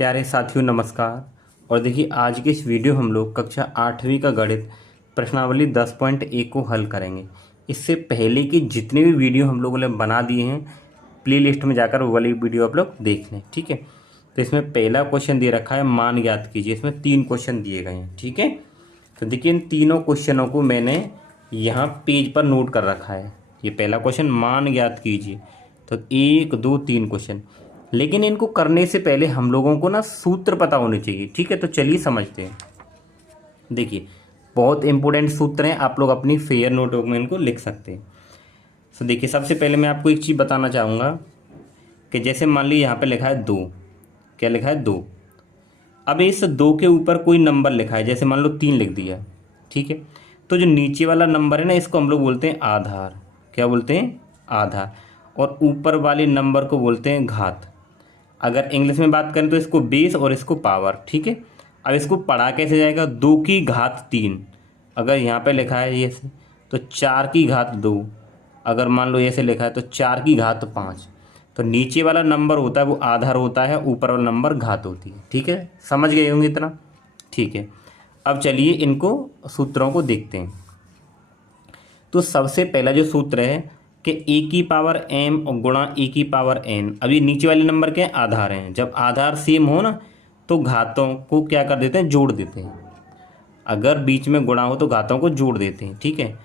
प्यारे साथियों नमस्कार। और देखिए आज की इस वीडियो हम लोग कक्षा 8वीं का गणित प्रश्नावली 10.1 को हल करेंगे। इससे पहले की जितने भी वीडियो हम लोगों ने बना दिए हैं प्ले लिस्ट में जाकर वो वाली वीडियो आप लोग देख लें, ठीक है। तो इसमें पहला क्वेश्चन दे रखा है मान ज्ञात कीजिए। इसमें 3 क्वेश्चन दिए गए हैं, ठीक है। तो देखिए इन तीनों क्वेश्चनों को मैंने यहाँ पेज पर नोट कर रखा है। ये पहला क्वेश्चन मान ज्ञात कीजिए, तो 1 2 3 क्वेश्चन। लेकिन इनको करने से पहले हम लोगों को ना सूत्र पता होने चाहिए, ठीक है। तो चलिए समझते हैं। देखिए बहुत इंपॉर्टेंट सूत्र हैं, आप लोग अपनी फेयर नोटबुक में इनको लिख सकते हैं। तो देखिए सबसे पहले मैं आपको एक चीज़ बताना चाहूँगा कि जैसे मान लीजिए यहाँ पे लिखा है 2, क्या लिखा है 2। अब इस 2 के ऊपर कोई नंबर लिखा है, जैसे मान लो 3 लिख दिया, ठीक है। तो जो नीचे वाला नंबर है ना, इसको हम लोग बोलते हैं आधार। क्या बोलते हैं? आधार। और ऊपर वाले नंबर को बोलते हैं घात। अगर इंग्लिश में बात करें तो इसको बेस और इसको पावर, ठीक है। अब इसको पढ़ा कैसे जाएगा? 2 की घात 3। अगर यहाँ पे लिखा है ये तो 4 की घात 2। अगर मान लो ऐसे लिखा है तो 4 की घात 5। तो नीचे वाला नंबर होता है वो आधार होता है, ऊपर वाला नंबर घात होती है, ठीक है। समझ गए होंगे इतना, ठीक है। अब चलिए इनको सूत्रों को देखते हैं। तो सबसे पहला जो सूत्र है कि ए की पावर एम और गुणा ए की पावर एन। अब ये नीचे वाले नंबर के आधार हैं। जब आधार सेम हो ना तो घातों को क्या कर देते हैं? जोड़ देते हैं। अगर बीच में गुणा हो तो घातों को जोड़ देते हैं, ठीक है।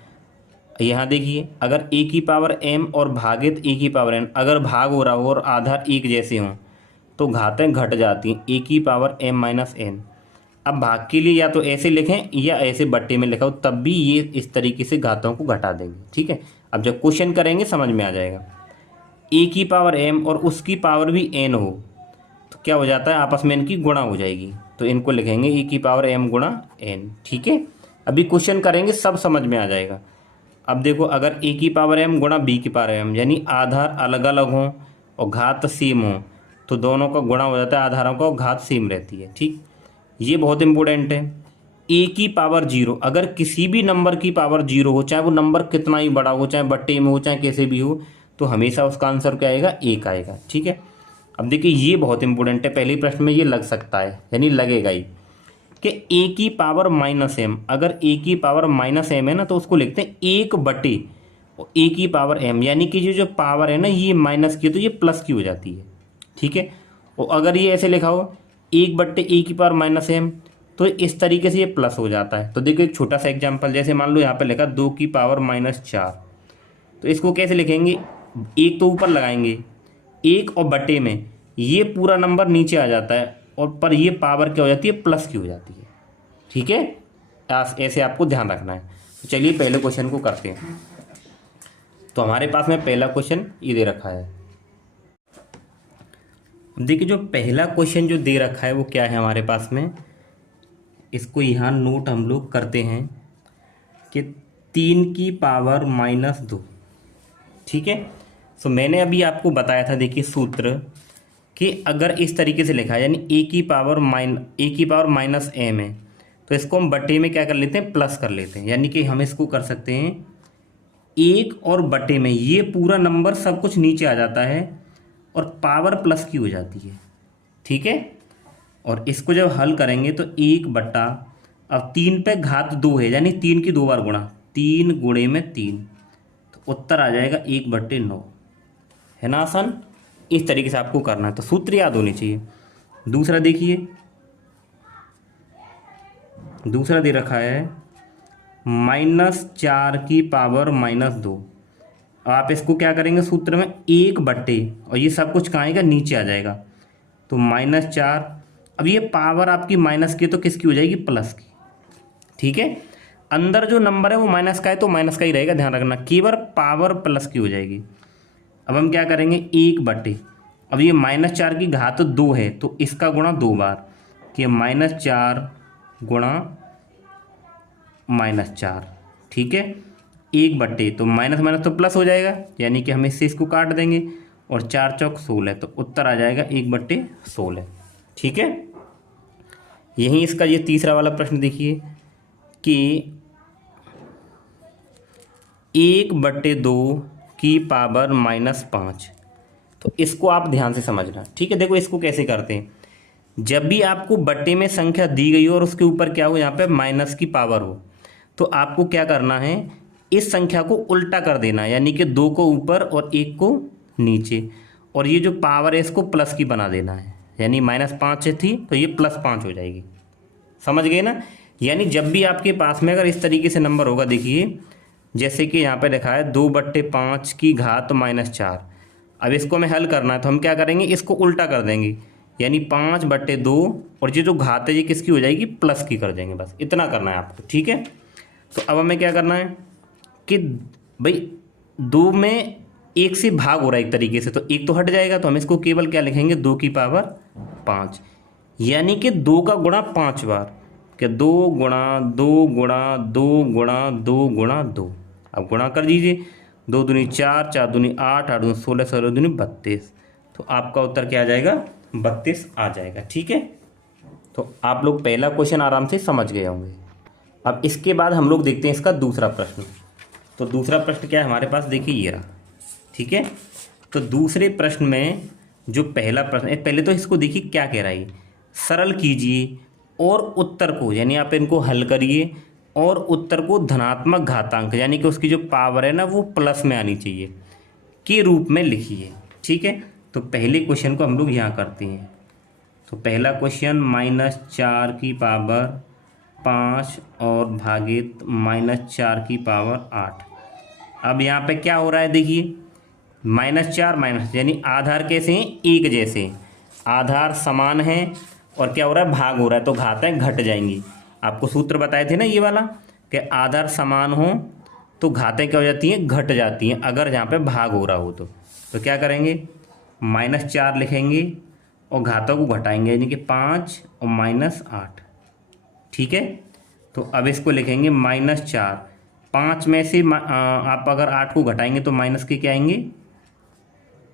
यहाँ देखिए अगर ए की पावर एम और भागित ए की पावर एन, अगर भाग हो रहा हो और आधार एक जैसे हों तो घातें घट जाती हैं, ए की पावर एम माइनस एन। अब भाग के लिए या तो ऐसे लिखें या ऐसे बट्टे में लिखा हो, तब भी ये इस तरीके से घातों को घटा देंगे, ठीक है। अब जब क्वेश्चन करेंगे समझ में आ जाएगा। ए की पावर एम और उसकी पावर भी एन हो तो क्या हो जाता है? आपस में इनकी गुणा हो जाएगी। तो इनको लिखेंगे ए की पावर एम गुणा एन, ठीक है। अभी क्वेश्चन करेंगे सब समझ में आ जाएगा। अब देखो अगर ए की पावर एम गुणा बी की पावर एम, यानी आधार अलग अलग हों और घात सेम हो तो दोनों का गुणा हो जाता है, आधारों का घात सेम रहती है, ठीक। ये बहुत इंपॉर्टेंट है। ए की पावर 0, अगर किसी भी नंबर की पावर 0 हो, चाहे वो नंबर कितना ही बड़ा हो, चाहे बट्टे में हो, चाहे कैसे भी हो, तो हमेशा उसका आंसर क्या आएगा? 1 आएगा, ठीक है। अब देखिए ये बहुत इंपॉर्टेंट है, पहले प्रश्न में ये लग सकता है, यानी लगेगा ही कि ए की पावर माइनस एम। अगर ए की पावर माइनस एम है ना तो उसको लिखते हैं 1 बटे ए की पावर एम, यानी कि जो पावर है ना ये माइनस की तो ये प्लस की हो जाती है, ठीक है। और अगर ये ऐसे लिखा हो 1 बटे ए की पावर माइनस एम तो इस तरीके से ये प्लस हो जाता है। तो देखो एक छोटा सा एग्जांपल, जैसे मान लो यहाँ पे लिखा 2 की पावर माइनस 4, तो इसको कैसे लिखेंगे? एक तो ऊपर लगाएंगे, एक और बटे में ये पूरा नंबर नीचे आ जाता है और पर ये पावर क्या हो जाती है? प्लस की हो जाती है, ठीक है। ऐसे आपको ध्यान रखना है। तो चलिए पहले क्वेश्चन को करते हैं। तो हमारे पास में पहला क्वेश्चन ये दे रखा है। देखिए जो पहला क्वेश्चन जो दे रखा है वो क्या है हमारे पास में, इसको यहाँ नोट हम लोग करते हैं कि 3 की पावर माइनस 2, ठीक है। सो मैंने अभी आपको बताया था, देखिए सूत्र कि अगर इस तरीके से लिखा है यानी ए की पावर माइनस एम है तो इसको हम बटे में क्या कर लेते हैं? प्लस कर लेते हैं। यानी कि हम इसको कर सकते हैं 1 और बटे में ये पूरा नंबर सब कुछ नीचे आ जाता है और पावर प्लस की हो जाती है, ठीक है। और इसको जब हल करेंगे तो 1 बट्टा, अब 3 पे घात 2 है यानी 3 की 2 बार गुणा, 3 गुणे में 3, तो उत्तर आ जाएगा 1/9, है ना आसान। इस तरीके से आपको करना है, तो सूत्र याद होने चाहिए। दूसरा देखिए, दूसरा दे रखा है -4 की पावर -2। अब आप इसको क्या करेंगे? सूत्र में 1 बट्टे और ये सब कुछ कहाँ आएगा? नीचे आ जाएगा, तो -4। अब ये पावर आपकी माइनस की तो किसकी हो जाएगी? प्लस की, ठीक है। अंदर जो नंबर है वो माइनस का है तो माइनस का ही रहेगा, ध्यान रखना, केवल पावर प्लस की हो जाएगी। अब हम क्या करेंगे? 1 बटे, अब ये -4 की घात 2 है तो इसका गुणा 2 बार, कि -4 गुणा -4, ठीक है। 1 बटे तो माइनस माइनस तो प्लस हो जाएगा, यानी कि हम इससे इसको काट देंगे और 4 चौक 16, तो उत्तर आ जाएगा 1/16, ठीक है। यहीं इसका ये तीसरा वाला प्रश्न देखिए कि 1/2 की पावर -5, तो इसको आप ध्यान से समझना, ठीक है। देखो इसको कैसे करते हैं, जब भी आपको बट्टे में संख्या दी गई हो और उसके ऊपर क्या हो, यहाँ पे माइनस की पावर हो, तो आपको क्या करना है, इस संख्या को उल्टा कर देना है, यानी कि 2 को ऊपर और 1 को नीचे, और ये जो पावर है इसको प्लस की बना देना है, यानी -5 थी तो ये +5 हो जाएगी। समझ गए ना। यानी जब भी आपके पास में अगर इस तरीके से नंबर होगा, देखिए जैसे कि यहाँ पे लिखा है 2/5 की घात -4। अब इसको हमें हल करना है तो हम क्या करेंगे, इसको उल्टा कर देंगे, यानी 5/2, और ये जो घात है ये किसकी हो जाएगी, प्लस की कर देंगे। बस इतना करना है आपको, ठीक है। तो अब हमें क्या करना है कि भाई 2 में 1 से भाग हो रहा है एक तरीके से, तो 1 तो हट जाएगा, तो हम इसको केवल क्या लिखेंगे, 2 की पावर 5, यानी कि 2 का गुणा 5 बार, कि 2 गुणा 2 गुणा 2 गुणा 2 गुणा 2। अब गुणा कर दीजिए, 2 दूनी 4, 4 दूनी 8, 8 दूनी 16, 16 दूनी 32। तो आपका उत्तर क्या आ जाएगा, 32 आ जाएगा, ठीक है। तो आप लोग पहला क्वेश्चन आराम से समझ गए होंगे। अब इसके बाद हम लोग देखते हैं इसका दूसरा प्रश्न। तो दूसरा प्रश्न क्या है हमारे पास, देखिए ये रहा, ठीक है। तो दूसरे प्रश्न में जो पहला प्रश्न है, पहले तो इसको देखिए क्या कह रहा है, सरल कीजिए और उत्तर को, यानी आप इनको हल करिए और उत्तर को धनात्मक घातांक, यानी कि उसकी जो पावर है ना वो प्लस में आनी चाहिए, के रूप में लिखिए, ठीक है। तो पहले क्वेश्चन को हम लोग यहाँ करते हैं। तो पहला क्वेश्चन -4 की पावर 5 और भागित -4 की पावर 8। अब यहाँ पे क्या हो रहा है, देखिए -4 माइनस, यानी आधार कैसे हैं, एक जैसे, आधार समान है, और क्या हो रहा है, भाग हो रहा है, तो घातें घट जाएंगी। आपको सूत्र बताए थे ना ये वाला, कि आधार समान हो तो घातें क्या हो जाती हैं, घट जाती हैं, अगर जहाँ पे भाग हो रहा हो तो क्या करेंगे, -4 लिखेंगे और घातों को घटाएंगे, यानी कि 5 और -8, ठीक है। तो अब इसको लिखेंगे -4, 5 में से आप अगर 8 को घटाएंगे तो माइनस के क्या आएंगे,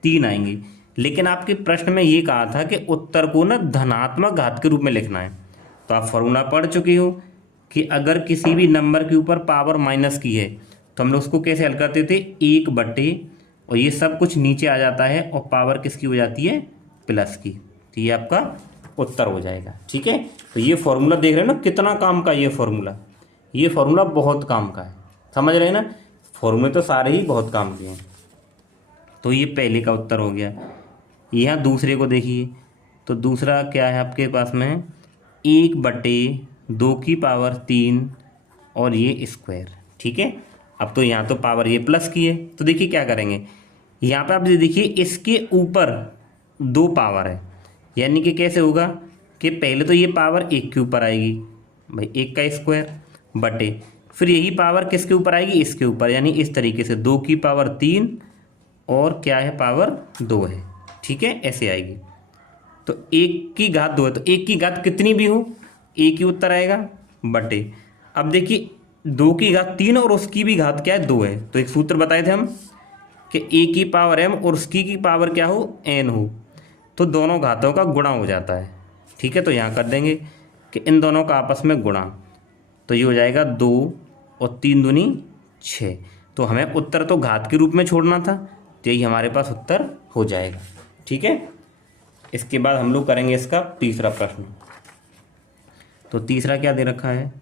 3 आएंगे। लेकिन आपके प्रश्न में ये कहा था कि उत्तर को ना धनात्मक घात के रूप में लिखना है। तो आप फॉर्मूला पढ़ चुके हो कि अगर किसी भी नंबर के ऊपर पावर माइनस की है तो हम लोग उसको कैसे हल करते थे, 1 बटे, और ये सब कुछ नीचे आ जाता है और पावर किसकी हो जाती है, प्लस की। तो ये आपका उत्तर हो जाएगा, ठीक है। तो ये फॉर्मूला देख रहे हैं ना कितना काम का, ये फॉर्मूला बहुत काम का है, समझ रहे हैं ना। फॉर्मूले तो सारे ही बहुत काम के हैं। तो ये पहले का उत्तर हो गया। यहाँ दूसरे को देखिए, तो दूसरा क्या है आपके पास में, 1/2 की पावर 3 और ये स्क्वायर, ठीक है। अब तो यहाँ तो पावर ये प्लस की है, तो देखिए क्या करेंगे, यहाँ पे आप देखिए इसके ऊपर 2 पावर है, यानी कि कैसे होगा कि पहले तो ये पावर 1 के ऊपर आएगी, भाई 1 का स्क्वायर बटे, फिर यही पावर किसके ऊपर आएगी, इसके ऊपर, यानी इस तरीके से 2 की पावर 3 और क्या है, पावर 2 है, ठीक है, ऐसे आएगी। तो 1 की घात 2 है, तो 1 की घात कितनी भी हो, एक ही उत्तर आएगा, बटे। अब देखिए 2 की घात 3 और उसकी भी घात क्या है, 2 है, तो एक सूत्र बताए थे हम कि a की पावर m और उसकी की पावर क्या हो, n हो, तो दोनों घातों का गुणा हो जाता है, ठीक है। तो यहाँ कर देंगे कि इन दोनों का आपस में गुणा, तो ये हो जाएगा 2 और 3 दूनी 6। तो हमें उत्तर तो घात के रूप में छोड़ना था, तो यही हमारे पास उत्तर हो जाएगा, ठीक है। इसके बाद हम लोग करेंगे इसका तीसरा प्रश्न। तो तीसरा क्या दे रखा है,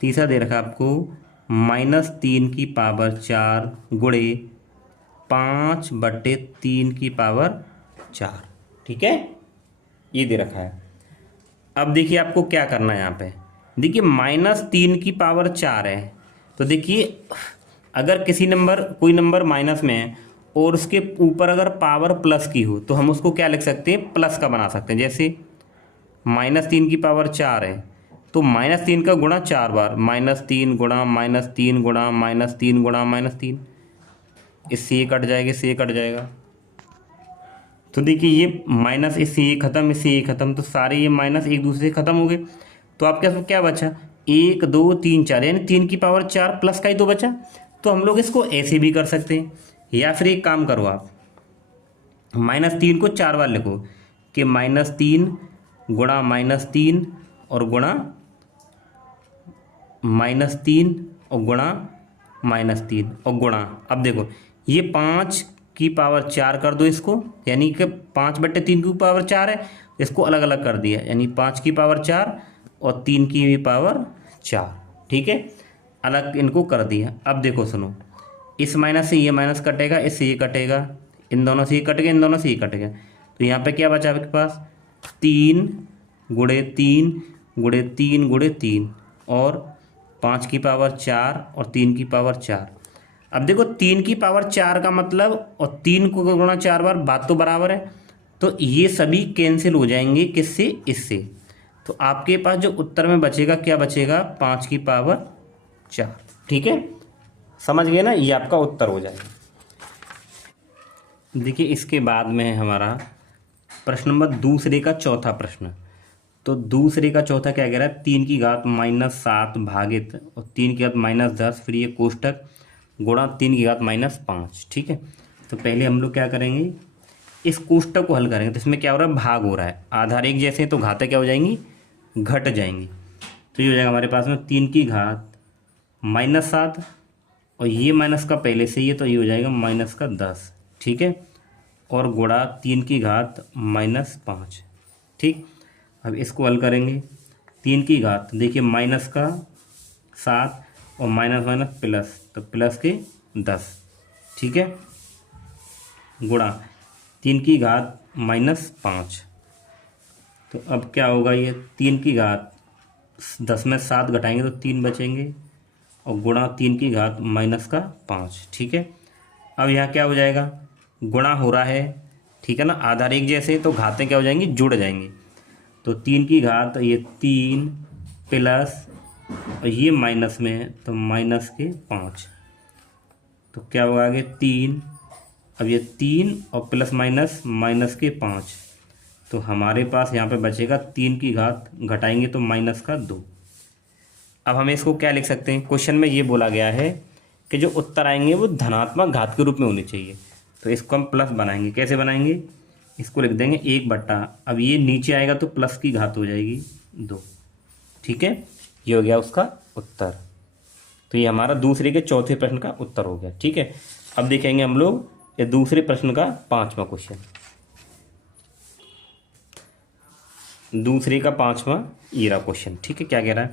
तीसरा दे रखा है आपको -3 की पावर 4 गुणे 5/3 की पावर 4, ठीक है, ये दे रखा है। अब देखिए आपको क्या करना है, यहाँ पे देखिए -3 की पावर 4 है, तो देखिए अगर कोई नंबर माइनस में है और उसके ऊपर अगर पावर प्लस की हो तो हम उसको क्या लिख सकते हैं, प्लस का बना सकते हैं। जैसे -3 की पावर 4 है तो -3 का गुणा 4 बार, -3 गुणा -3 गुणा -3 गुणा -3, इससे ये कट जाएगा, इससे ये कट जाएगा। तो देखिए ये माइनस, इससे ये खत्म, इससे ये खत्म, तो सारे ये माइनस एक दूसरे से खत्म हो गए। तो आपके पास क्या बचा, 1 2 3 4, यानी 3 की पावर 4 प्लस का ही तो बचा। तो हम लोग इसको ऐसे भी कर सकते हैं, या फिर एक काम करो आप, -3 को 4 बार लिखो कि -3 गुणा -3 और गुणा -3 और गुणा -3 और गुणा। अब देखो ये 5 की पावर 4 कर दो इसको, यानी कि 5/3 की पावर 4 है, इसको अलग अलग कर दिया, यानी 5 की पावर 4 और 3 की भी पावर 4। ठीक है, अलग इनको कर दिया। अब देखो सुनो, इस माइनस से ये माइनस कटेगा, इससे ये कटेगा, इन दोनों से ये कट गया, इन दोनों से ये कट गया, तो यहाँ पे क्या बचा आपके पास 3 गुणे 3 गुणे 3 गुणे 3 और 5 की पावर 4 और 3 की पावर 4। अब देखो 3 की पावर 4 का मतलब और 3 को गुणा 4 बार, बात तो बराबर है, तो ये सभी कैंसिल हो जाएंगे किससे, इससे। तो आपके पास जो उत्तर में बचेगा क्या बचेगा, 5 की पावर 4। ठीक है, समझ गए ना, ये आपका उत्तर हो जाएगा। देखिए इसके बाद में है हमारा प्रश्न नंबर दूसरे का चौथा प्रश्न। तो दूसरे का चौथा क्या कह रहा है, 3 की घात -7 भागित और 3 की घात -10, फिर ये कोष्टक गुणा 3 की घात -5। ठीक है, तो पहले हम लोग क्या करेंगे, इस कोष्टक को हल करेंगे। तो इसमें क्या हो रहा है, भाग हो रहा है, आधार एक जैसे हैं तो घातें क्या हो जाएंगी, घट जाएंगी। तो ये हो जाएगा हमारे पास में 3 की घात -7 और ये माइनस का पहले से ही है, तो ये हो जाएगा -10। ठीक है, और गुणा 3 की घात -5। ठीक, अब इसको हल करेंगे। 3 की घात देखिए -7 और माइनस माइनस प्लस, तो प्लस के 10। ठीक है, गुणा 3 की घात -5। तो अब क्या होगा, ये 3 की घात 10 में 7 घटाएंगे तो 3 बचेंगे और गुणा 3 की घात -5। ठीक है, अब यहाँ क्या हो जाएगा, गुणा हो रहा है, ठीक है ना, आधार एक जैसे, तो घातें क्या हो जाएंगी, जुड़ जाएंगी। तो 3 की घात ये 3 प्लस और ये माइनस में है तो -5, तो क्या होगा आगे 3, अब ये 3 और प्लस माइनस -5, तो हमारे पास यहाँ पे बचेगा 3 की घात घटाएंगे तो -2। अब हमें इसको क्या लिख सकते हैं, क्वेश्चन में ये बोला गया है कि जो उत्तर आएंगे वो धनात्मक घात के रूप में होने चाहिए। तो इसको हम प्लस बनाएंगे, कैसे बनाएंगे, इसको लिख देंगे 1/, अब ये नीचे आएगा तो प्लस की घात हो जाएगी 2। ठीक है, ये हो गया उसका उत्तर। तो ये हमारा दूसरे के चौथे प्रश्न का उत्तर हो गया। ठीक है, अब देखेंगे हम लोग ये दूसरे प्रश्न का 5वां क्वेश्चन। दूसरे का 5वां ये रहा क्वेश्चन। ठीक है, क्या कह रहा है,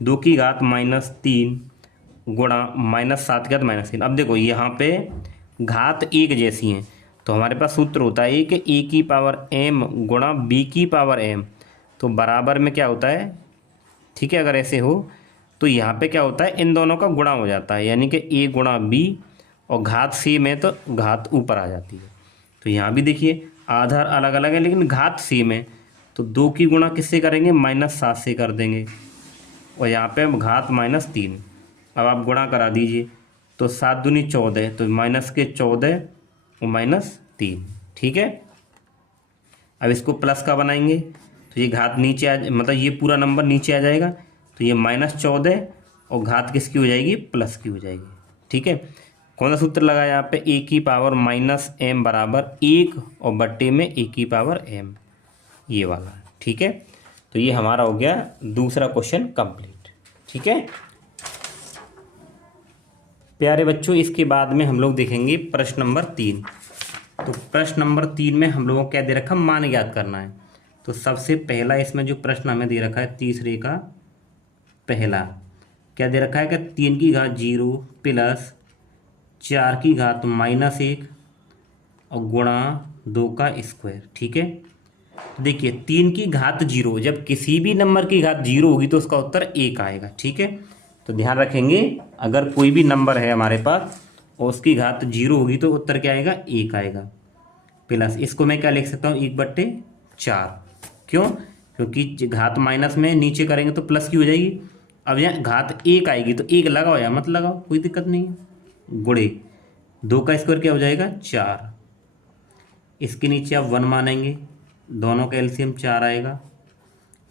2 की घात -3 गुणा -7 की घात -3। अब देखो यहाँ पे घात एक जैसी हैं, तो हमारे पास सूत्र होता है कि a की पावर m गुणा b की पावर m, तो बराबर में क्या होता है, ठीक है, अगर ऐसे हो तो यहाँ पे क्या होता है, इन दोनों का गुणा हो जाता है, यानी कि a गुणा b और घात सेम है तो घात ऊपर आ जाती है। तो यहाँ भी देखिए आधार अलग अलग है लेकिन घात सेम है, तो 2 की गुणा किससे करेंगे, -7 से कर देंगे, और यहाँ पे घात -3। अब आप गुणा करा दीजिए, तो 7 दूनी 14, तो -14 और -3। ठीक है, अब इसको प्लस का बनाएंगे तो ये घात नीचे आ, मतलब ये पूरा नंबर नीचे आ जाएगा, तो ये -14 और घात किसकी हो जाएगी, प्लस की हो जाएगी। ठीक है, कौन सा सूत्र लगा यहाँ पे, a की पावर -m बराबर 1 और बट्टे में a की पावर m, ये वाला। ठीक है, तो ये हमारा हो गया दूसरा क्वेश्चन कंप्लीट। ठीक है प्यारे बच्चों, इसके बाद में हम लोग देखेंगे प्रश्न नंबर 3। तो प्रश्न नंबर 3 में हम लोगों को क्या दे रखा, मान ज्ञात करना है। तो सबसे पहला इसमें जो प्रश्न हमें दे रखा है, तीसरे का पहला क्या दे रखा है कि 3 की घात 0 प्लस 4 की घात -1 और गुणा 2 का स्क्वायर। ठीक है, देखिए 3 की घात 0, जब किसी भी नंबर की घात 0 होगी तो उसका उत्तर 1 आएगा। ठीक है, तो ध्यान रखेंगे अगर कोई भी नंबर है हमारे पास और उसकी घात 0 होगी तो उत्तर क्या आएगा, 1 आएगा। प्लस इसको मैं क्या लिख सकता हूँ, 1/4। क्यों, क्योंकि घात माइनस में नीचे करेंगे तो प्लस की हो जाएगी। अब यहाँ घात 1 आएगी तो 1 लगाओ या मत लगाओ, कोई दिक्कत नहीं है। गुणे 2 का स्क्वायर क्या हो जाएगा, 4। इसके नीचे आप 1 मानेंगे, दोनों का एलसीएम 4 आएगा।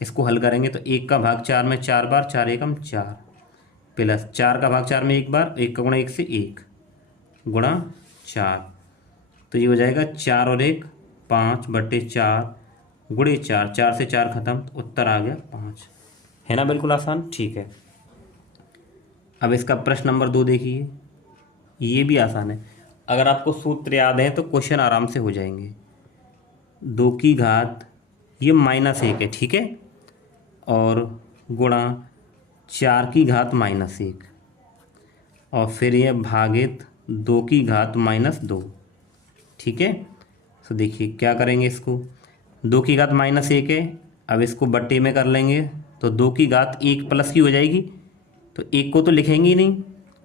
इसको हल करेंगे तो 1 का भाग 4 में 4 बार, 4 एकम 4, प्लस 4 का भाग 4 में 1 बार, 1 का गुणा 1 से 1 गुणा 4, तो ये हो जाएगा 4 और 1 5/4 गुणे 4, 4 से 4 खत्म, तो उत्तर आ गया 5। है ना, बिल्कुल आसान। ठीक है, अब इसका प्रश्न नंबर 2 देखिए, ये भी आसान है। अगर आपको सूत्र याद है तो क्वेश्चन आराम से हो जाएंगे। 2 की घात ये -1 है, ठीक है, और गुणा 4 की घात -1 और फिर ये भागित 2 की घात -2, ठीक है। तो देखिए क्या करेंगे, इसको 2 की घात -1 है, अब इसको बट्टे में कर लेंगे तो 2 की घात 1 प्लस की हो जाएगी, तो 1 को तो लिखेंगे ही नहीं,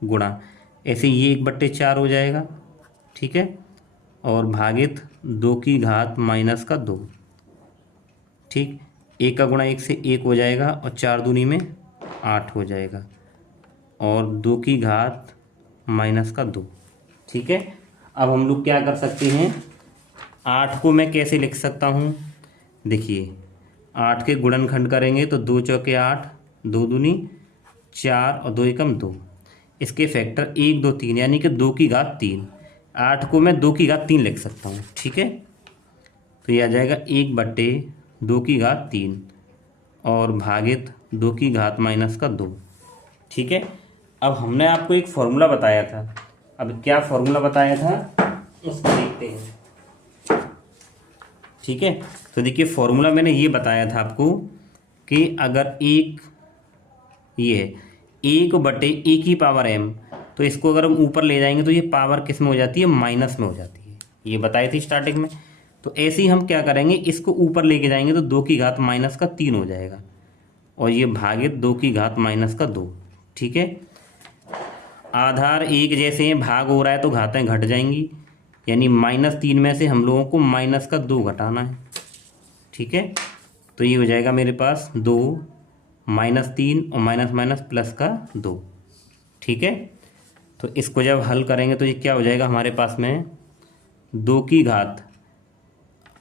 गुणा ऐसे ये 1/4 हो जाएगा, ठीक है, और भागित 2 की घात -2, ठीक। 1 का गुणा 1 से 1 हो जाएगा और 4 दूनी में 8 हो जाएगा और 2 की घात -2, ठीक है। अब हम लोग क्या कर सकते हैं, 8 को मैं कैसे लिख सकता हूँ, देखिए 8 के गुणनखंड करेंगे तो 2 चौके 8, 2 दूनी 4 और 2 एकम 2, इसके फैक्टर 1 2 3 यानी कि 2 की घात 3। 8 को मैं 2 की घात 3 लिख सकता हूँ, ठीक है। तो ये आ जाएगा 1/2 की घात 3 और भागित 2 की घात -2, ठीक है। अब हमने आपको एक फॉर्मूला बताया था, अब क्या फॉर्मूला बताया था उसको देखते हैं, ठीक है। तो देखिए फॉर्मूला मैंने ये बताया था आपको कि अगर ये है 1/a⁴m, तो इसको अगर हम ऊपर ले जाएंगे तो ये पावर किस में हो जाती है, माइनस में हो जाती है, ये बताई थी स्टार्टिंग में। तो ऐसे ही हम क्या करेंगे, इसको ऊपर लेके जाएंगे तो 2 की घात -3 हो जाएगा और ये भागित 2 की घात -2, ठीक है। आधार एक जैसे हैं, भाग हो रहा है तो घातें घट जाएंगी, यानी -3 में से हम लोगों को -2 घटाना है, ठीक है। तो ये हो जाएगा मेरे पास 2 -3 और +2, ठीक है। तो इसको जब हल करेंगे तो ये क्या हो जाएगा हमारे पास में, 2 की घात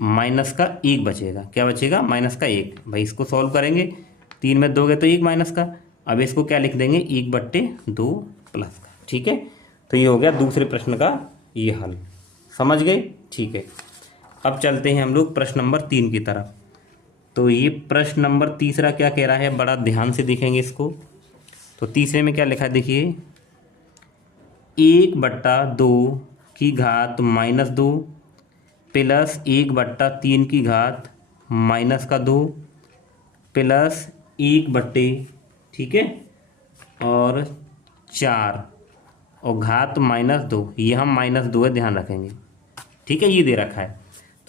-1 बचेगा, क्या बचेगा, -1। भाई इसको सॉल्व करेंगे, 3 में 2 गए तो 1 -, अब इसको क्या लिख देंगे, 1/2 प्लस का, ठीक है। तो ये हो गया दूसरे प्रश्न का ये हल, समझ गए, ठीक है। अब चलते हैं हम लोग प्रश्न नंबर 3 की तरफ। तो ये प्रश्न नंबर तीसरा क्या कह रहा है, बड़ा ध्यान से देखेंगे इसको। तो तीसरे में क्या लिखा है, देखिए 1/2 की घात -2 प्लस 1/3 की घात -2 प्लस 1/, ठीक है, और 4 और घात -2, ये हम -2 है, ध्यान रखेंगे, ठीक है, ये दे रखा है।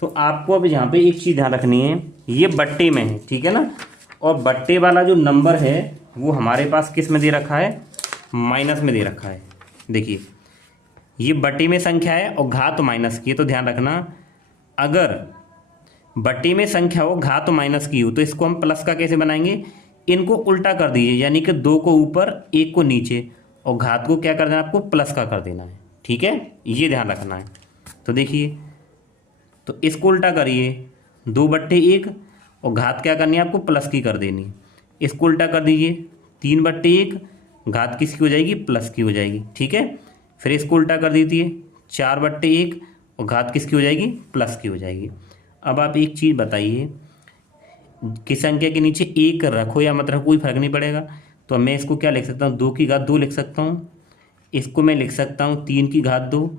तो आपको अब यहाँ पे एक चीज़ ध्यान रखनी है, ये बट्टे में है, ठीक है ना, और बट्टे वाला जो नंबर है वो हमारे पास किस में दे रखा है, माइनस में दे रखा है। देखिए ये बट्टे में संख्या है और घात माइनस की है, तो ध्यान रखना अगर बट्टे में संख्या हो घात माइनस की हो तो इसको हम प्लस का कैसे बनाएंगे, इनको उल्टा कर दीजिए, यानी कि 2 को ऊपर 1 को नीचे और घात को क्या कर देना, आपको प्लस का कर देना है, ठीक है, ये ध्यान रखना है। तो देखिए, तो इसको उल्टा करिए, 2/1 और घात क्या करनी है, आपको प्लस की कर देनी, इसको उल्टा कर दीजिए, 3/1 घात किसकी हो जाएगी, प्लस की हो जाएगी, ठीक है। फिर इसको उल्टा कर दीजिए, 4/1 और घात किसकी हो जाएगी, प्लस की हो जाएगी। अब आप एक चीज़ बताइए, किस संख्या के नीचे 1 रखो या मत रखो कोई फर्क नहीं पड़ेगा। तो मैं इसको क्या लिख सकता हूँ, 2 की घात 2 लिख सकता हूँ, इसको मैं लिख सकता हूँ 3 की घात 2,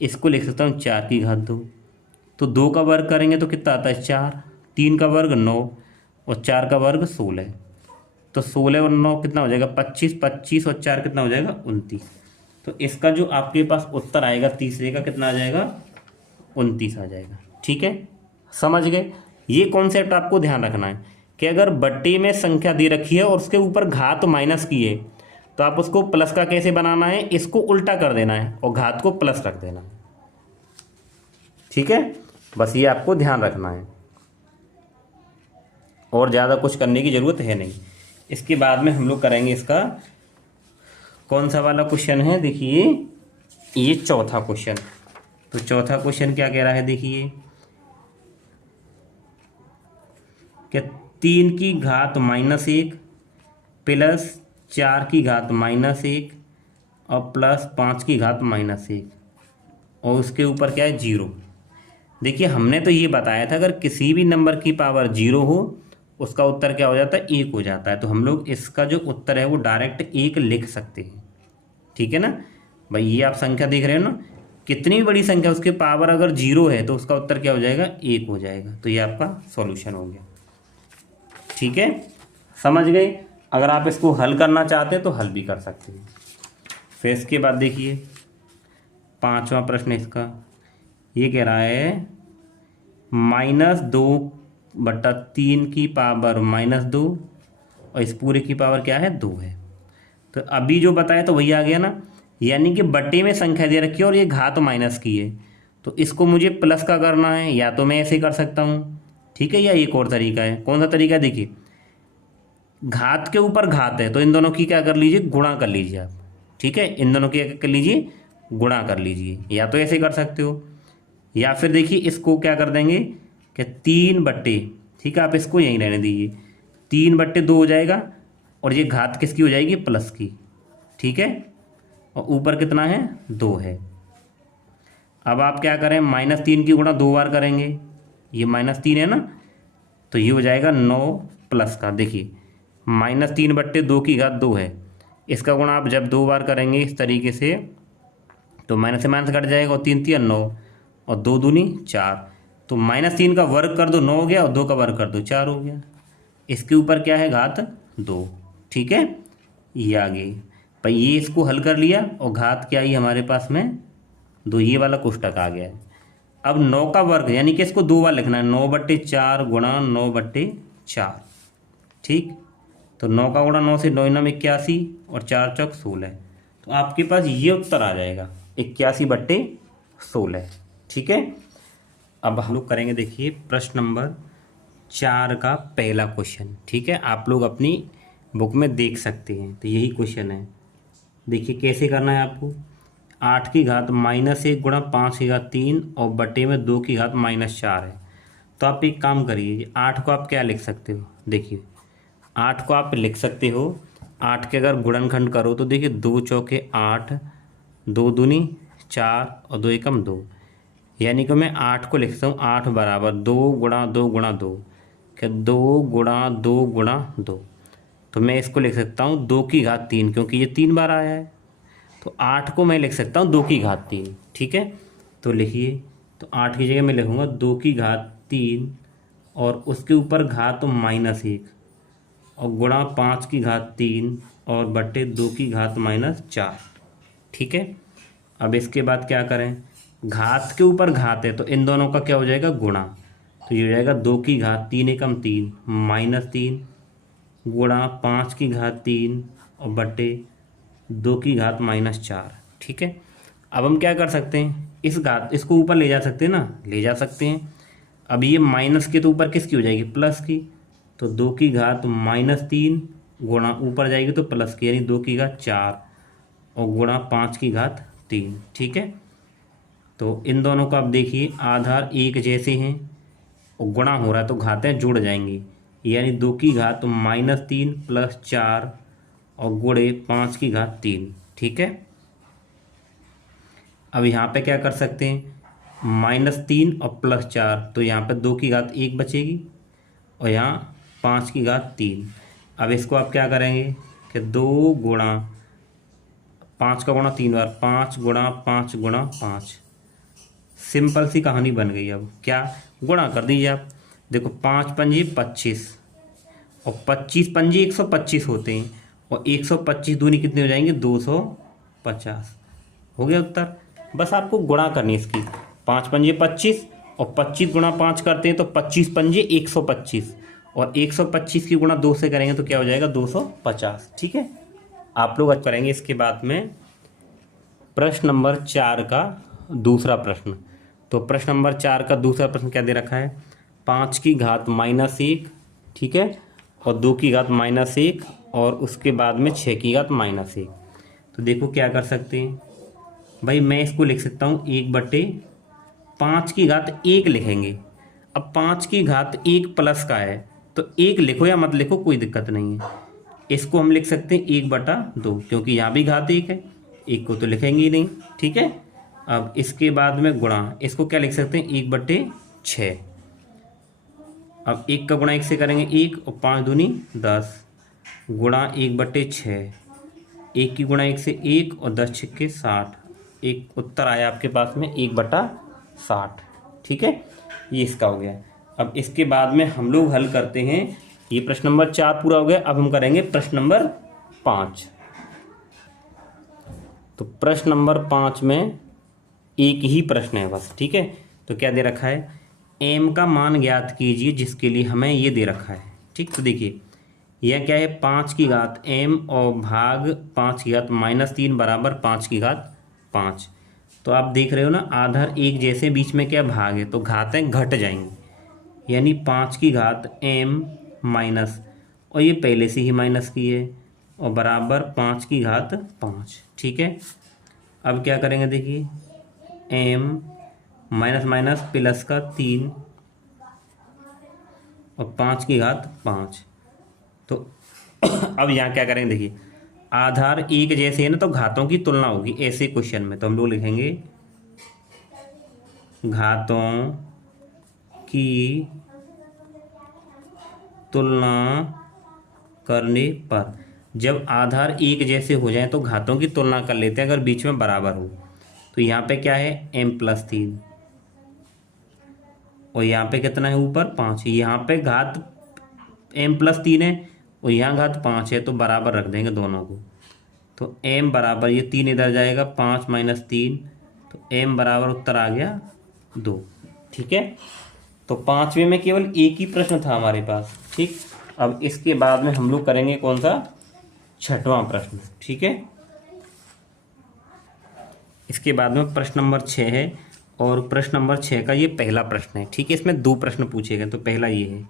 इसको लिख सकता हूँ 4 की घात 2। तो 2 का वर्ग करेंगे तो कितना आता है, 4, 3 का वर्ग 9 और 4 का वर्ग 16, तो 16 और 9 कितना हो जाएगा, 25, 25 और 4 कितना हो जाएगा, 29। तो इसका जो आपके पास उत्तर आएगा तीसरे का कितना आ जाएगा, 29 आ जाएगा, ठीक है, समझ गए। ये कॉन्सेप्ट आपको ध्यान रखना है कि अगर बट्टे में संख्या दे रखी है और उसके ऊपर घात माइनस की है तो आप उसको प्लस का कैसे बनाना है, इसको उल्टा कर देना है और घात को प्लस रख देना है, ठीक है, बस ये आपको ध्यान रखना है और ज़्यादा कुछ करने की ज़रूरत है नहीं। इसके बाद में हम लोग करेंगे इसका कौन सा वाला क्वेश्चन है, देखिए ये चौथा क्वेश्चन। तो चौथा क्वेश्चन क्या कह रहा है, देखिए क्या 3 की घात -1 प्लस 4 की घात -1 और प्लस 5 की घात -1 और उसके ऊपर क्या है, 0। देखिए हमने तो ये बताया था अगर किसी भी नंबर की पावर 0 हो उसका उत्तर क्या हो जाता है, 1 हो जाता है। तो हम लोग इसका जो उत्तर है वो डायरेक्ट 1 लिख सकते हैं, ठीक है ना भाई। ये आप संख्या देख रहे हो ना, कितनी भी बड़ी संख्या उसके पावर अगर 0 है तो उसका उत्तर क्या हो जाएगा, 1 हो जाएगा। तो ये आपका सॉल्यूशन हो गया। ठीक है, समझ गए। अगर आप इसको हल करना चाहते हैं तो हल भी कर सकते हैं। फिर इसके बाद देखिए 5वां प्रश्न इसका ये कह रहा है -2/3 की पावर -2 और इस पूरे की पावर क्या है, 2 है। तो अभी जो बताया तो वही आ गया ना, यानी कि बट्टे में संख्या दे रखी है और ये घात माइनस की है, तो इसको मुझे प्लस का करना है। या तो मैं ऐसे कर सकता हूँ, ठीक है, या एक और तरीका है। कौन सा तरीका, देखिए घात के ऊपर घात है तो इन दोनों की क्या कर लीजिए, गुणा कर लीजिए आप। ठीक है, इन दोनों की क्या कर लीजिए, गुणा कर लीजिए। या तो ऐसे कर सकते हो, या फिर देखिए इसको क्या कर देंगे कि 3/, ठीक है, आप इसको यहीं रहने दीजिए, 3/2 हो जाएगा और ये घात किसकी हो जाएगी, प्लस की। ठीक है, और ऊपर कितना है, 2 है। अब आप क्या करें, -3 की गुणा 2 बार करेंगे, ये -3 है ना, तो ये हो जाएगा 9 प्लस का। देखिए -3/2 की घात 2 है, इसका गुणा आप जब 2 बार करेंगे इस तरीके से तो माइनस से माइनस कट जाएगा और 3 3 9 और 2 दूनी 4। तो -3 का वर्ग कर दो 9 हो गया और 2 का वर्ग कर दो 4 हो गया। इसके ऊपर क्या है, घात 2। ठीक है, ये आ गई भाई, ये इसको हल कर लिया और घात क्या आई हमारे पास में 2, ये वाला कोष्टक आ गया है। अब 9 का वर्ग यानी कि इसको 2 बार लिखना है, 9/4 गुणा 9/4। ठीक, तो 9 का गुणा 9 से 9 9 81 और 4 चौक 16। तो आपके पास ये उत्तर आ जाएगा 81/16। ठीक है, अब हम लोग करेंगे, देखिए प्रश्न नंबर 4 का पहला क्वेश्चन। ठीक है, आप लोग अपनी बुक में देख सकते हैं, तो यही क्वेश्चन है। देखिए कैसे करना है आपको, 8 की घात -1 गुणा 5 की घात 3 और बटे में 2 की घात -4 है। तो आप एक काम करिए, 8 को आप क्या लिख सकते हो, देखिए 8 को आप लिख सकते हो, 8 के अगर गुणनखंड करो तो देखिए 2 चौके 8, 2 दूनी 4 और 2 एकम 2, यानी कि मैं 8 को लिखता हूँ 8 बराबर 2 गुणा 2 गुणा 2, क्या 2 गुणा 2 गुणा 2। तो मैं इसको लिख सकता हूँ 2 की घात 3, क्योंकि ये 3 बार आया है, तो 8 को मैं लिख सकता हूँ 2 की घात 3। ठीक है, तो लिखिए, तो 8 की जगह मैं लिखूँगा 2 की घात 3 और उसके ऊपर घात -1 और गुणा 5 की घात 3 और बटे 2 की घात -4। ठीक है, अब इसके बाद क्या करें, घात के ऊपर घात है तो इन दोनों का क्या हो जाएगा, गुणा। तो ये हो जाएगा 2 की घात 3 एकम 3 -3 गुणा 5 की घात 3 और बटे 2 की घात -4। ठीक है, अब हम क्या कर सकते हैं, इस घात इसको ऊपर ले जा सकते हैं ना, ले जा सकते हैं। अब ये माइनस के तो ऊपर किसकी हो जाएगी, प्लस की। तो 2 की घात -3 गुणा ऊपर जाएगी तो प्लस की, यानी 2 की घात 4 और गुणा 5 की घात 3। ठीक है, तो इन दोनों को आप देखिए आधार एक जैसे हैं और गुणा हो रहा है तो घातें जुड़ जाएंगी, यानी 2 की घात -3 प्लस 4 और गुणे 5 की घात 3। ठीक है, अब यहाँ पे क्या कर सकते हैं, -3 और +4, तो यहाँ पे 2 की घात 1 बचेगी और यहाँ 5 की घात 3। अब इसको आप क्या करेंगे कि 2 गुणा 5 का गुणा 3 बार, 5 गुणा 5 गुणा 5। सिंपल सी कहानी बन गई। अब क्या, गुणा कर दीजिए आप। देखो 5 पंजे 25 और 25 पंजे 125 होते हैं और 125 दूनी कितनी हो जाएंगे, 250। हो गया उत्तर। बस आपको गुणा करनी है इसकी, 5 पंजे 25 और 25 गुणा 5 करते हैं तो 25 पंजे 125 और 125 की गुणा 2 से करेंगे तो क्या हो जाएगा, 250। ठीक है, आप लोग आज करेंगे इसके बाद में प्रश्न नंबर 4 का दूसरा प्रश्न। तो प्रश्न नंबर 4 का दूसरा प्रश्न क्या दे रखा है, 5 की घात -1, ठीक है, और 2 की घात -1 और उसके बाद में 6 की घात -1। तो देखो क्या कर सकते हैं भाई, मैं इसको लिख सकता हूँ 1/5 की घात 1 लिखेंगे। अब 5 की घात 1 प्लस का है तो 1 लिखो या मत लिखो कोई दिक्कत नहीं है। इसको हम लिख सकते हैं 1/2, क्योंकि यहाँ भी घात 1 है, 1 को तो लिखेंगे ही नहीं। ठीक है, अब इसके बाद में गुणा, इसको क्या लिख सकते हैं 1/6। अब 1 का गुणा 1 से करेंगे 1 और 5 दूनी 10 गुणा 1/6, 1 की गुणा 1 से 1 और 10 छक्के 60, एक उत्तर आया आपके पास में 1/60। ठीक है, ये इसका हो गया। अब इसके बाद में हम लोग हल करते हैं, ये प्रश्न नंबर 4 पूरा हो गया। अब हम करेंगे प्रश्न नंबर 5। तो प्रश्न नंबर 5 में एक ही प्रश्न है बस। ठीक है, तो क्या दे रखा है, एम का मान ज्ञात कीजिए जिसके लिए हमें ये दे रखा है। ठीक, तो देखिए यह क्या है, 5 की घात एम और भाग 5 की घात -3 बराबर 5 की घात 5। तो आप देख रहे हो ना, आधार एक जैसे, बीच में क्या भाग है, तो घातें घट जाएंगी, यानी 5 की घात एम माइनस, और ये पहले से ही माइनस की है, और बराबर 5 की घात 5। ठीक है, अब क्या करेंगे, देखिए एम माइनस माइनस प्लस का 3 और 5 की घात 5। तो अब यहाँ क्या करेंगे, देखिए आधार एक जैसे है ना, तो घातों की तुलना होगी ऐसे क्वेश्चन में। तो हम लोग लिखेंगे घातों की तुलना करने पर, जब आधार एक जैसे हो जाए तो घातों की तुलना कर लेते हैं अगर बीच में बराबर हो। तो यहाँ पे क्या है, m+3, और यहाँ पे कितना है ऊपर 5। यहाँ पे घात m+3 है और यहाँ घात 5 है, तो बराबर रख देंगे दोनों को। तो m बराबर, ये 3 इधर जाएगा, 5 - 3, तो m बराबर उत्तर आ गया 2। ठीक है, तो 5वें में केवल एक ही प्रश्न था हमारे पास। ठीक, अब इसके बाद में हम लोग करेंगे कौन सा, 6वां प्रश्न। ठीक है, इसके बाद में प्रश्न नंबर 6 है, और प्रश्न नंबर 6 का ये पहला प्रश्न है। ठीक है, इसमें 2 प्रश्न पूछे गए। तो पहला ये है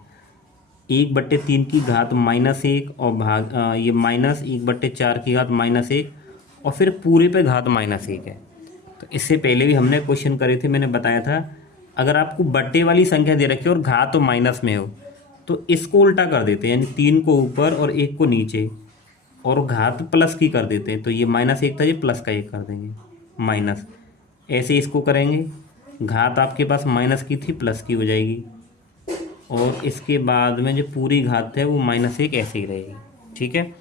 1/3 की घात -1 और भाग ये -1/4 की घात -1, और फिर पूरे पे घात -1 है। तो इससे पहले भी हमने क्वेश्चन करे थे, मैंने बताया था अगर आपको बट्टे वाली संख्या दे रखी है और घात तो माइनस में हो, तो इसको उल्टा कर देते हैं, यानी 3 को ऊपर और 1 को नीचे, और घात प्लस की कर देते हैं। तो ये -1 था, ये प्लस का 1 कर देंगे, माइनस। ऐसे इसको करेंगे, घात आपके पास माइनस की थी, प्लस की हो जाएगी, और इसके बाद में जो पूरी घात है वो -1 ऐसे ही रहेगी। ठीक है,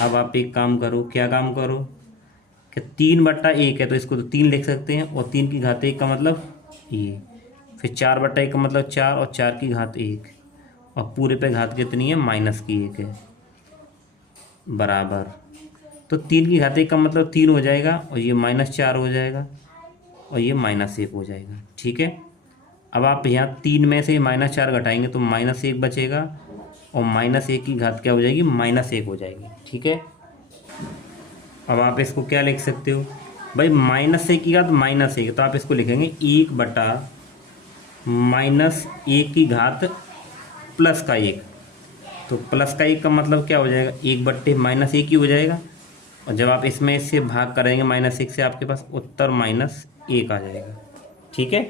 अब आप एक काम करो, क्या काम करो कि 3/1 है तो इसको तो 3 लिख सकते हैं, और 3 की घात 1 का मतलब ये, फिर 4/1 का मतलब 4, और 4 की घात 1, और पूरे पे घात कितनी है, -1 है, बराबर। तो 3 की घात 1 का मतलब 3 हो जाएगा, और ये -4 हो जाएगा, और ये -1 हो जाएगा। ठीक है, अब आप यहाँ 3 में से -4 घटाएंगे तो -1 बचेगा, और -1 की घात क्या हो जाएगी, -1 हो जाएगी। ठीक है, अब आप इसको क्या लिख सकते हो भाई, -1 की घात -1, तो आप इसको लिखेंगे 1/-1 की घात प्लस का 1। तो प्लस का 1 का मतलब क्या हो जाएगा, 1/-1 ही हो जाएगा, और जब आप इसमें इससे भाग करेंगे -1 से, आपके पास उत्तर -1 आ जाएगा। ठीक है,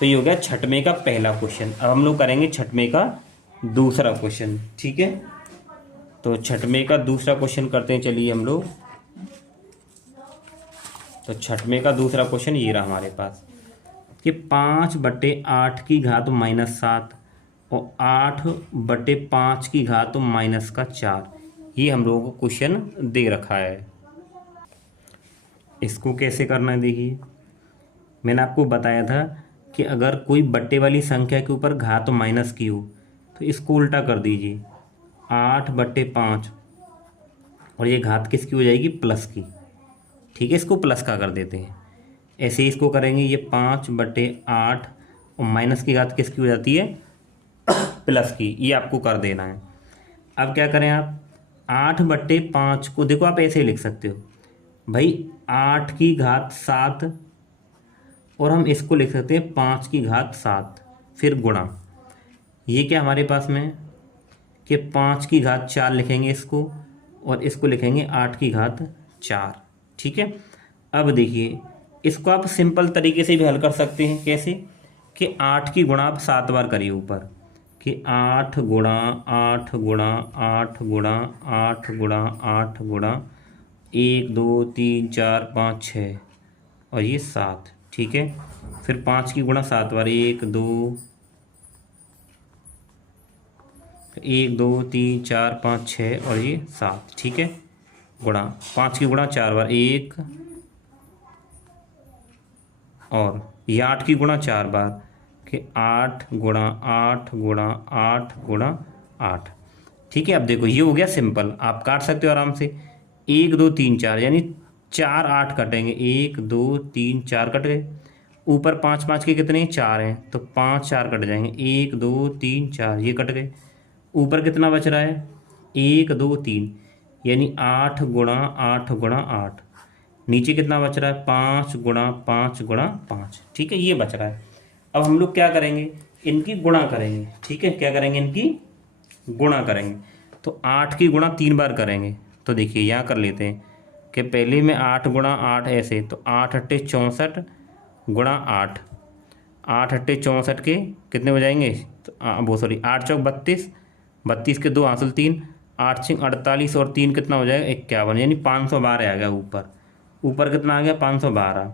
तो ये हो गया 6वें का पहला क्वेश्चन। अब हम लोग करेंगे 6वें का दूसरा क्वेश्चन। ठीक है, तो 6वें का दूसरा क्वेश्चन करते हैं, चलिए हम लोग। तो 6वें का दूसरा क्वेश्चन ये रहा हमारे पास कि 5/8 की घात -7 और 8/5 की घात -4, ये हम लोगों को क्वेश्चन दे रखा है। इसको कैसे करना है, देखिए मैंने आपको बताया था कि अगर कोई बट्टे वाली संख्या के ऊपर घात माइनस की हो तो इसको उल्टा कर दीजिए, 8/5, और ये घात किसकी हो जाएगी, प्लस की। ठीक है, इसको प्लस का कर देते हैं। ऐसे ही इसको करेंगे, ये 5/8 और माइनस की घात किसकी हो जाती है, प्लस की, ये आपको कर देना है। अब क्या करें आप, 8/5 को देखो आप ऐसे ही लिख सकते हो भाई, 8 की घात 7, और हम इसको लिख सकते हैं 5 की घात 7, फिर गुणा, ये क्या हमारे पास में कि 5 की घात 4 लिखेंगे इसको, और इसको लिखेंगे 8 की घात 4। ठीक है, अब देखिए इसको आप सिंपल तरीके से भी हल कर सकते हैं। कैसे कि 8 की गुणा आप 7 बार करिए ऊपर, कि 8 गुणा 8 गुणा 8 गुणा 8 गुणा 8 गुणा 1 2 3 4 5 6 और ये 7। ठीक है, फिर 5 की गुणा 7 बार, 1 2 3 4 5 6 और ये 7। ठीक है, गुणा 5 की गुणा 4 बार, 1 और ये 8 की गुणा 4 बार कि 8 गुणा 8 गुणा 8 गुणा 8। ठीक है, अब देखो ये हो गया सिंपल, आप काट सकते हो आराम से। 1 2 3 4 यानी 4 8 कटेंगे, 1 2 3 4 कट गए। ऊपर 5 5 के कितने 4 हैं, तो 5 4 कट जाएंगे, 1 2 3 4 ये कट गए। ऊपर कितना बच रहा है, 1 2 3 यानी 8 गुणा 8 गुणा 8। नीचे कितना बच रहा है, 5 गुणा 5 गुणा 5। ठीक है, ये बच रहा है। अब हम लोग क्या करेंगे, इनकी गुणा करेंगे। ठीक है, क्या करेंगे, इनकी गुणा करेंगे। तो 8 की गुणा 3 बार करेंगे। तो देखिए यहाँ कर लेते हैं कि पहले में 8 गुणा 8 ऐसे, तो 8 अट्ठे 64 गुणा 8, 8 अट्ठे 64 के कितने हो जाएंगे, तो वो सॉरी 8 चौक 32, 32 के 2 हासिल 3, 8 6 48 और 3 कितना हो जाएगा 51, यानी 512 आ गया ऊपर। ऊपर कितना आ गया 512।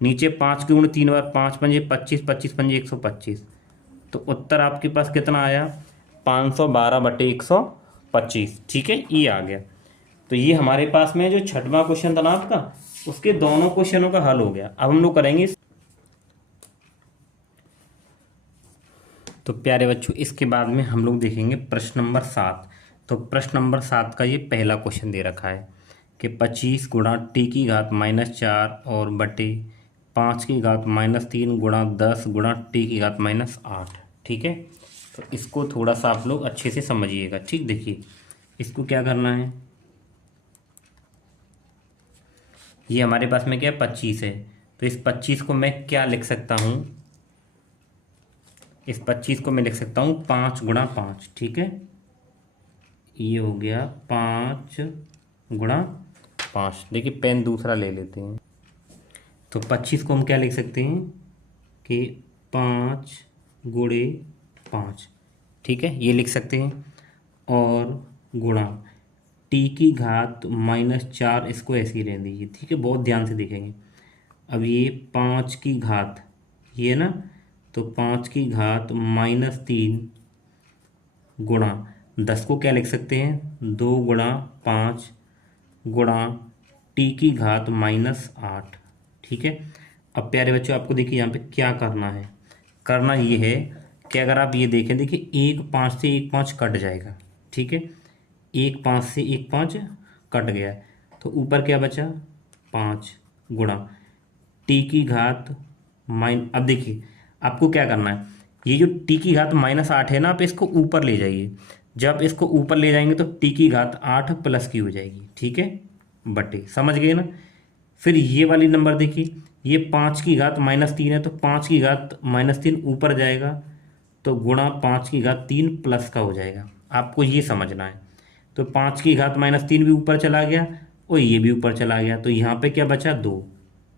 नीचे 5 की गुण 3 बार, 5 पंजे 25, 25 पंजे 125। तो उत्तर आपके पास कितना आया, 512/125। ठीक है, ये आ गया। तो ये हमारे पास में जो छठवां क्वेश्चन था ना आपका, उसके दोनों क्वेश्चनों का हल हो गया। अब हम लोग करेंगे, तो प्यारे बच्चों इसके बाद में हम लोग देखेंगे प्रश्न नंबर 7। तो प्रश्न नंबर 7 का ये पहला क्वेश्चन दे रखा है कि 25 गुणा टी की घात -4 और बटे 5 की घात -3 गुणा 10 गुणा टी की घात -8। ठीक है, तो इसको थोड़ा सा आप लोग अच्छे से समझिएगा। ठीक, देखिए इसको क्या करना है, ये हमारे पास में क्या है 25 है। तो इस 25 को मैं क्या लिख सकता हूँ, इस 25 को मैं लिख सकता हूँ 5 गुणा 5। ठीक है, ये हो गया 5 गुणा 5। देखिए पेन दूसरा ले लेते हैं। तो 25 को हम क्या लिख सकते हैं कि 5 गुणे 5। ठीक है, ये लिख सकते हैं। और गुणा टी की घात -4, इसको ऐसे ही रहने दीजिए। ठीक है, बहुत ध्यान से देखेंगे। अब ये 5 की घात, ये है ना, तो 5 की घात -3 गुणा 10 को क्या लिख सकते हैं, 2 गुणा 5 गुणा टी की घात -8। ठीक है, अब प्यारे बच्चों आपको देखिए यहाँ पे क्या करना है, करना ये है कि अगर आप ये देखें, देखिए 1 5 से 1 5 कट जाएगा। ठीक है, 1 5 से 1 5 कट गया, तो ऊपर क्या बचा 5 गुणा टी की घात अब देखिए आपको क्या करना है, ये जो टी की घात -8 है ना, आप इसको ऊपर ले जाइए। जब इसको ऊपर ले जाएंगे तो टी की घात 8 प्लस की हो जाएगी। ठीक है, बटे, समझ गए ना। फिर ये वाली नंबर देखिए, ये 5 की घात -3 है, तो 5 की घात -3 ऊपर जाएगा, तो गुणा 5 की घात 3 प्लस का हो जाएगा। आपको ये समझना है। तो 5 की घात -3 भी ऊपर चला गया और ये भी ऊपर चला गया, तो यहाँ पे क्या बचा 2,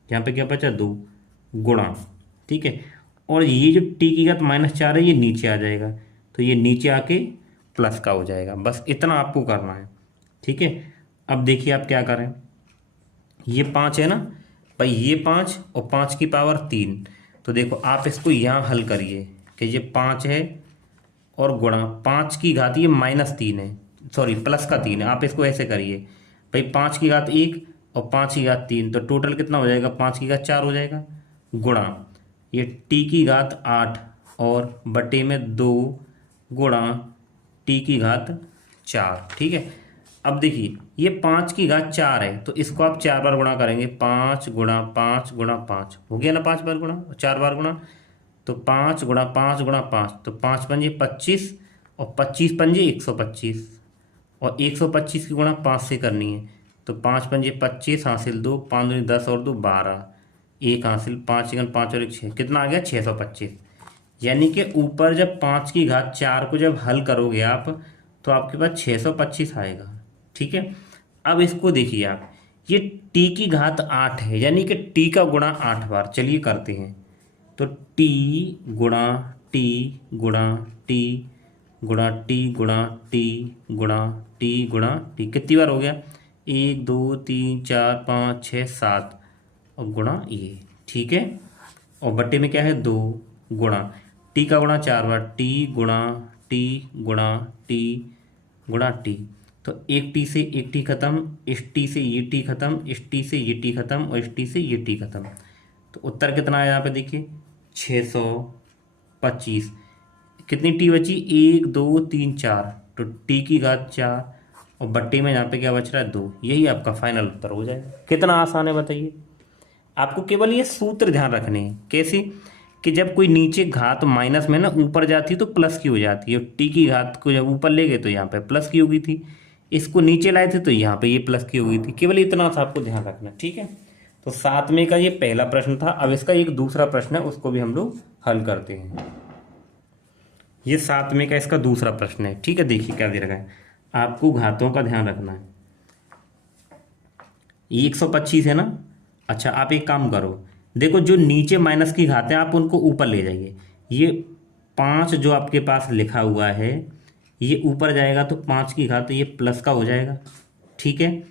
यहाँ पे क्या बचा 2 गुणा। ठीक है, और ये जो टी की घात -4 है ये नीचे आ जाएगा, तो ये नीचे आके प्लस का हो जाएगा। बस इतना आपको करना है। ठीक है, अब देखिए आप क्या करें, ये 5 है ना भाई, ये 5 और 5 की पावर 3। तो देखो आप इसको यहाँ हल करिए कि ये 5 है और गुणा 5 की घात ये -3 है, सॉरी प्लस का 3 है। आप इसको ऐसे करिए भाई, 5 की घात 1 और 5 की घात 3, तो टोटल कितना हो जाएगा, 5 की घात 4 हो जाएगा। गुणा ये टी की घात 8 और बटे में 2 गुणा टी की घात 4। ठीक है, अब देखिए ये 5 की घात 4 है, तो इसको आप 4 बार गुणा करेंगे, 5 गुणा 5 गुणा 5 हो गया ना, 5 बार गुणा, 4 बार गुणा, तो 5 गुणा 5 गुणा 5, तो 5 पंजे 25 और 25 पंजे 125, और 125 की गुणा 5 से करनी है, तो 5 पंजे 25 हासिल 2, 5 दूनी 10 और 2 12, 1 हासिल 5 1 5 और 1 6, कितना आ गया 625। यानी कि ऊपर जब 5 की घात 4 को जब हल करोगे आप, तो आपके पास 625 आएगा। ठीक है, अब इसको देखिए आप, ये टी की घात 8 है, यानी कि टी का गुणा 8 बार। चलिए करते हैं, तो टी गुणा टी गुणा टी गुणा टी गुणा टी गुणा टी गुणा टी, कितनी बार हो गया, 1 2 3 4 5 6 7 और गुणा ये। ठीक है, और बट्टे में क्या है 2 गुणा टी का गुणा 4 बार, टी गुणा टी गुणा टी गुणा टी, तो एक टी से एक टी खत्म, इस टी से ये टी खत्म, इस टी से ये टी खत्म और इस टी से ये टी खत्म, तो उत्तर कितना आया यहाँ पे देखिए 625। कितनी टी बची, 1 2 3 4, तो टी की घात 4 और बट्टे में यहाँ पे क्या बच रहा है 2। यही आपका फाइनल उत्तर हो जाएगा। कितना आसान है बताइए। आपको केवल ये सूत्र ध्यान रखने हैं। कैसे कि जब कोई नीचे घात माइनस में ना ऊपर जाती है तो प्लस की हो जाती है। टी की घात को जब ऊपर ले गए तो यहाँ पे प्लस की हो गई थी, इसको नीचे लाए थे तो यहाँ पे ये प्लस की हो गई थी। केवल इतना सा आपको ध्यान रखना, ठीक है। तो 7वें का ये पहला प्रश्न था। अब इसका एक दूसरा प्रश्न है, उसको भी हम लोग हल करते हैं। ये 7वें का इसका दूसरा प्रश्न है, ठीक है। देखिए क्या दे रखा है, आपको घातों का ध्यान रखना है। 125 है ना। अच्छा आप एक काम करो, देखो जो नीचे माइनस की घात है आप उनको ऊपर ले जाइए। ये 5 जो आपके पास लिखा हुआ है ये ऊपर जाएगा तो 5 की घात ये प्लस का हो जाएगा, ठीक है।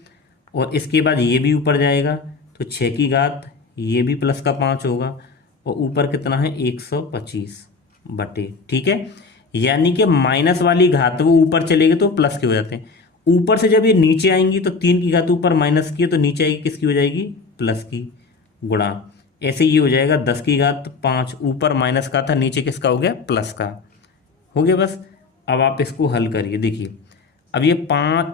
और इसके बाद ये भी ऊपर जाएगा तो 6 की घात ये भी प्लस का 5 होगा। और ऊपर कितना है 125 बटे, ठीक है। यानी कि माइनस वाली घात वो ऊपर चलेगी तो प्लस के हो जाते हैं। ऊपर से जब ये नीचे आएंगी तो 3 की घात ऊपर माइनस की है तो नीचे आएगी किसकी हो जाएगी, प्लस की, गुणा। ऐसे ये हो जाएगा 10 की घात 5, ऊपर माइनस का था नीचे किसका हो गया, प्लस का हो गया। बस अब आप इसको हल करिए। देखिए अब ये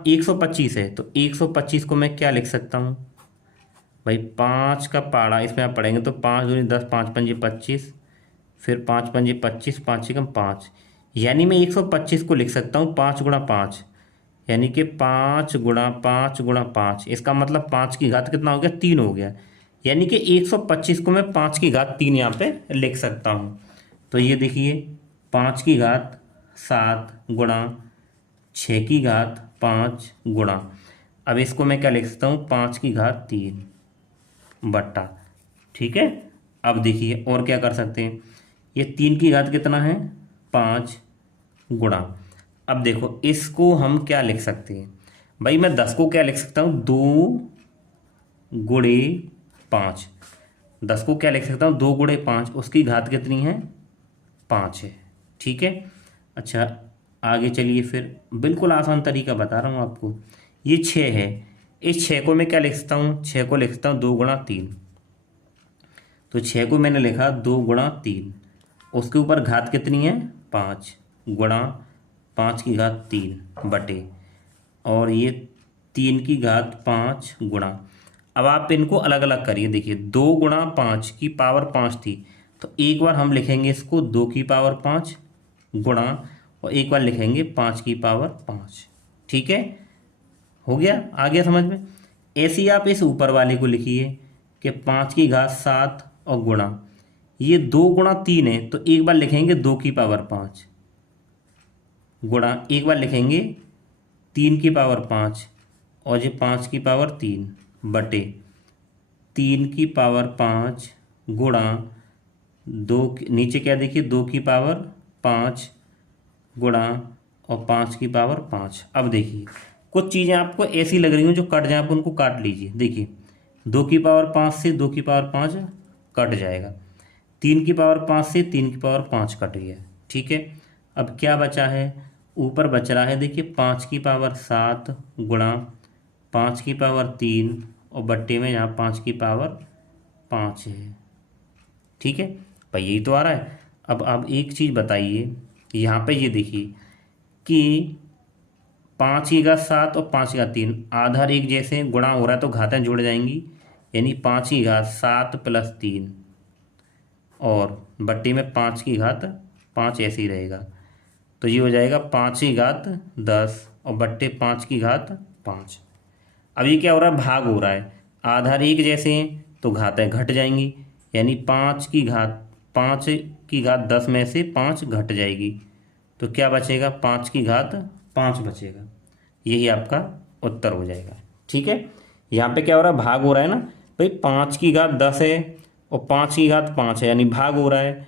125 है तो 125 को मैं क्या लिख सकता हूँ भाई, 5 का पाड़ा इसमें आप पढ़ेंगे तो 5 दूनी 10, 5 पंजे 25, फिर 5 पंजे 25, 5 एकम 5, यानी मैं 125 को लिख सकता हूँ 5 गुणा 5, यानी कि 5 गुणा 5 गुणा 5। इसका मतलब 5 की घात कितना हो गया, 3 हो गया। यानी कि 125 को मैं 5 की घात 3 यहाँ पे लिख सकता हूँ। तो ये देखिए 5 की घात 7 गुणा 6 की घात 5 गुणा, अब इसको मैं क्या लिख सकता हूँ 5 की घात 3 बट्टा, ठीक है। अब देखिए और क्या कर सकते हैं, ये 3 की घात कितना है 5 गुणा। अब देखो इसको हम क्या लिख सकते हैं भाई, मैं 10 को क्या लिख सकता हूँ 2 गुणे 5। 10 को क्या लिख सकता हूँ 2 गुणे 5, उसकी घात कितनी है 5 है, ठीक है। अच्छा आगे चलिए, फिर बिल्कुल आसान तरीका बता रहा हूँ आपको। ये 6 है, इस 6 को मैं क्या लिख सकता हूँ, 6 को लिख सकता हूँ 2 गुणा 3। तो 6 को मैंने लिखा 2 गुणा 3, उसके ऊपर घात कितनी है 5 गुणा 5 की घात 3 बटे, और ये 3 की घात 5 गुणा। अब आप इनको अलग अलग करिए। देखिए 2 गुणा 5 की पावर 5 थी तो एक बार हम लिखेंगे इसको 2 की पावर 5 गुणा, और एक बार लिखेंगे 5 की पावर 5, ठीक है। हो गया, आ गया समझ में। ऐसे ही आप इस ऊपर वाले को लिखिए कि 5 की घात 7 और गुणा, ये 2 गुणा 3 है तो एक बार लिखेंगे 2 की पावर 5 गुणा, एक बार लिखेंगे 3 की पावर 5 और ये 5 की पावर 3 बटे 3 की पावर 5 गुणा 2, नीचे क्या देखिए 2 की पावर 5 गुणा और 5 की पावर 5। अब देखिए कुछ चीज़ें आपको ऐसी लग रही हैं जो कट जाए, आप उनको काट लीजिए। देखिए 2 की पावर 5 से 2 की पावर 5 कट जाएगा, 3 की पावर 5 से 3 की पावर 5 कट गया, ठीक है। अब क्या बचा है, ऊपर बच रहा है देखिए 5 की पावर 7 गुणा 5 की पावर 3 और बट्टे में यहाँ 5 की पावर 5 है, ठीक है भाई, यही तो आ रहा है। अब आप एक चीज़ बताइए, यहाँ पे ये देखिए कि 5 की घात 7 और 5 की घात 3 आधार एक जैसे गुणा हो रहा है तो घातें जुड़ जाएंगी, यानी 5 की घात 7 प्लस 3 और बट्टे में 5 की घात 5 ऐसे ही रहेगा, तो ये हो जाएगा 5 की घात 10 और बट्टे 5 की घात 5। अब ये क्या हो रहा है, भाग हो रहा है, आधार एक जैसे हैं तो घातें घट जाएंगी, यानी 5 की घात 10 में से 5 घट जाएगी, तो क्या बचेगा 5 की घात 5 बचेगा। यही आपका उत्तर हो जाएगा, ठीक है। यहाँ पे क्या हो रहा है, भाग हो रहा है ना भाई, 5 की घात 10 है और 5 की घात 5 है, यानी भाग हो रहा है।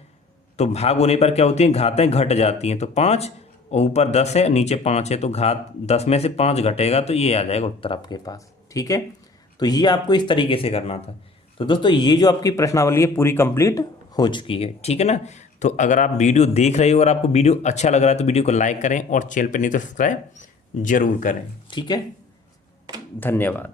तो भाग होने पर क्या होती है, घातें घट जाती हैं, तो 5 और ऊपर 10 है नीचे 5 है तो घात 10 में से 5 घटेगा, तो ये आ जाएगा उत्तर आपके पास, ठीक है। तो ये आपको इस तरीके से करना था। तो दोस्तों ये जो आपकी प्रश्नावली है पूरी कंप्लीट हो चुकी है, ठीक है ना। तो अगर आप वीडियो देख रहे हो और आपको वीडियो अच्छा लग रहा है तो वीडियो को लाइक करें और चैनल पर नहीं तो सब्सक्राइब जरूर करें, ठीक है। धन्यवाद।